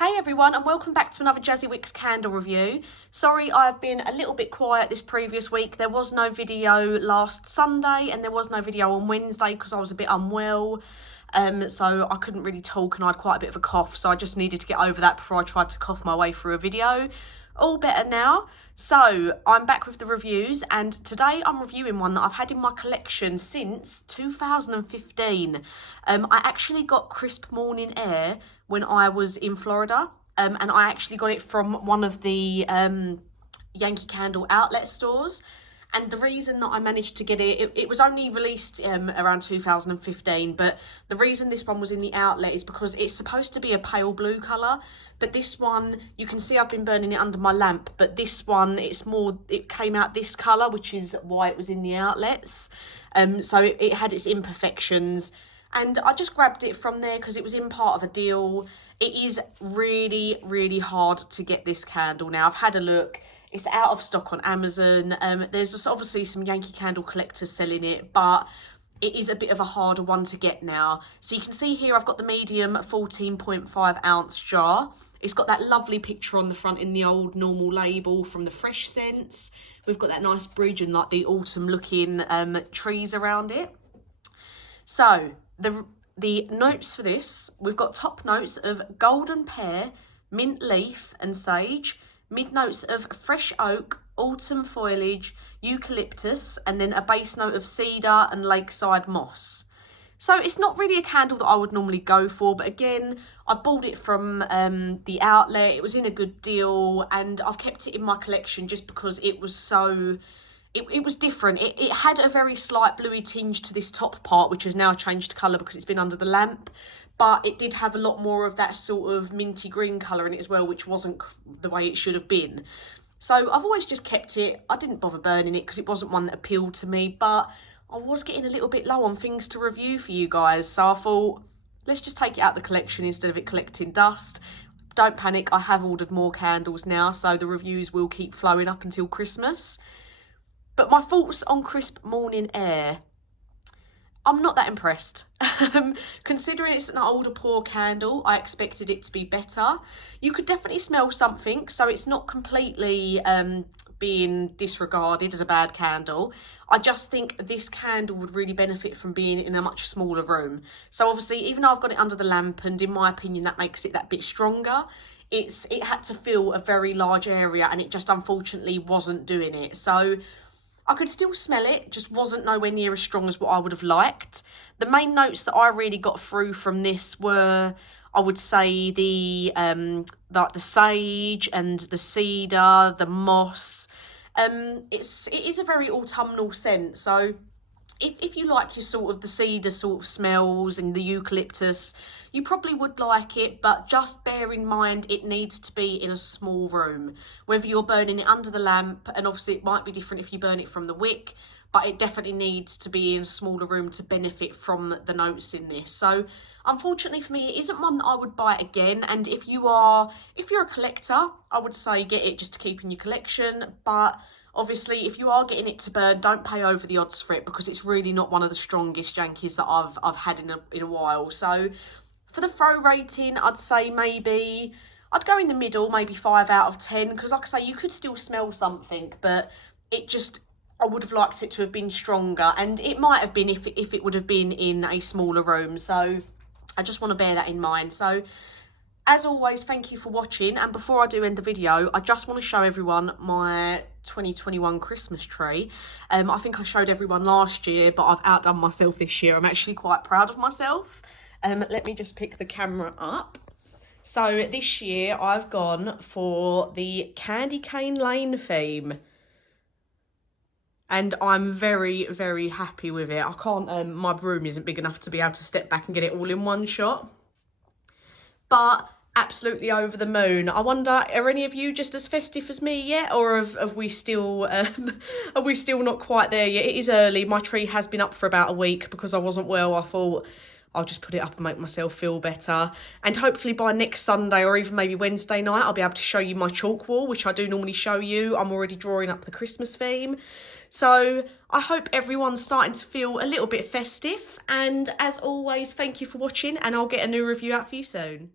Hey everyone, and welcome back to another Jazzy Wicks candle review. Sorry I've been a little bit quiet this previous week. There was no video last Sunday and there was no video on Wednesday because I was a bit unwell. So I couldn't really talk and I had quite a bit of a cough, so I just needed to get over that before I tried to cough my way through a video. All better now. So I'm back with the reviews, and today I'm reviewing one that I've had in my collection since 2015. I actually got Crisp Morning Air when I was in Florida, and I actually got it from one of the Yankee candle outlet stores. And the reason that I managed to get it was only released around 2015, but the reason this one was in the outlet is because it's supposed to be a pale blue colour, but this one, you can see I've been burning it under my lamp, but this one, it came out this colour, which is why it was in the outlets. So it had its imperfections, and I just grabbed it from there because it was in part of a deal. It is really, really hard to get this candle now. I've had a look. It's out of stock on Amazon. There's just obviously some Yankee candle collectors selling it, but it is a bit of a harder one to get now. So you can see here I've got the medium 14.5 ounce jar. It's got that lovely picture on the front in the old normal label from the Fresh scents. We've got that nice bridge and like the autumn looking trees around it. So the notes for this, we've got top notes of golden pear, mint leaf and sage. Mid notes of fresh oak, autumn foliage, eucalyptus, and then a base note of cedar and lakeside moss. So it's not really a candle that I would normally go for, but again, I bought it from the outlet. It was in a good deal, and I've kept it in my collection just because it was so... It was different. It had a very slight bluey tinge to this top part, which has now changed colour because it's been under the lamp. But it did have a lot more of that sort of minty green colour in it as well, which wasn't the way it should have been. So I've always just kept it. I didn't bother burning it because it wasn't one that appealed to me. But I was getting a little bit low on things to review for you guys. So I thought, let's just take it out of the collection instead of it collecting dust. Don't panic, I have ordered more candles now, so the reviews will keep flowing up until Christmas. But my thoughts on Crisp Morning Air, I'm not that impressed. Considering it's an older pour candle, I expected it to be better. You could definitely smell something, so it's not completely being disregarded as a bad candle. I just think this candle would really benefit from being in a much smaller room. So obviously, even though I've got it under the lamp, and in my opinion that makes it that bit stronger, it had to fill a very large area, and it just unfortunately wasn't doing it. So I could still smell it, just wasn't nowhere near as strong as what I would have liked. The main notes that I really got through from this were, I would say, like the sage and the cedar, the moss. It is a very autumnal scent, so if you like your sort of the cedar sort of smells and the eucalyptus, you probably would like it, but just bear in mind it needs to be in a small room. Whether you're burning it under the lamp, and obviously it might be different if you burn it from the wick, but it definitely needs to be in a smaller room to benefit from the notes in this. So unfortunately for me, it isn't one that I would buy again. And if you're a collector, I would say get it just to keep in your collection. But obviously, if you are getting it to burn, don't pay over the odds for it because it's really not one of the strongest Yankees that I've had in a while. So for the throw rating, I'd say maybe I'd go in the middle, maybe 5 out of 10, because like I say, you could still smell something, but I would have liked it to have been stronger, and it might have been if it would have been in a smaller room. So I just want to bear that in mind. So as always, thank you for watching, and before I do end the video, I just want to show everyone my 2021 Christmas tree. I think I showed everyone last year, but I've outdone myself this year. I'm actually quite proud of myself. Let me just pick the camera up. So this year I've gone for the Candy Cane Lane theme, and I'm very, very happy with it. I can't, my room isn't big enough to be able to step back and get it all in one shot, but absolutely over the moon. I wonder, are any of you just as festive as me yet, or have we still are we still not quite there yet? It is early. My tree has been up for about a week because I wasn't well. I thought I'll just put it up and make myself feel better, and hopefully by next Sunday or even maybe Wednesday night I'll be able to show you my chalk wall, which I do normally show you. I'm already drawing up the Christmas theme. So I hope everyone's starting to feel a little bit festive, and as always, thank you for watching, and I'll get a new review out for you soon.